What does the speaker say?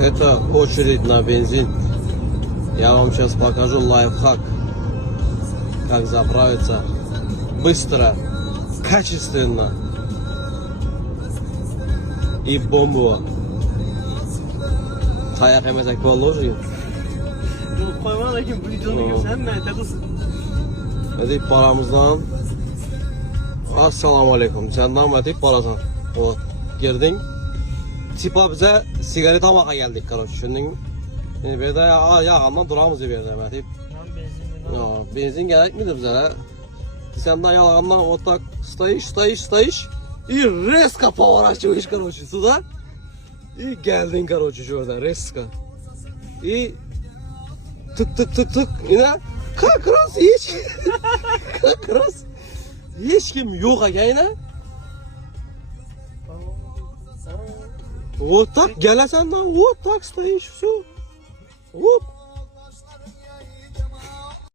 Это очередь на бензин. Я вам сейчас покажу лайфхак, как заправиться быстро, качественно и бомбово. Tayak yemesek bol olur ya. Koyman lakin bu videonu görsen ben takılsın. Hadi paramızdan. Assalamu alaikum. Senden öteyip parasan. O girdin. Tipa bize sigaret almaya geldik kardeş. Şimdi bir de yağandan duramız bir yerde öteyip. Benzin gerek midir bize ha? Senden yağandan otak stayış. И резко поворачиваешь, короче, сюда. И geldin, короче, şuradan резко. И tık. Yine как раз hiç. Как раз. Hiç kim yok yine. Вот так gelesen lan. Вот так стоишь, все. Вот.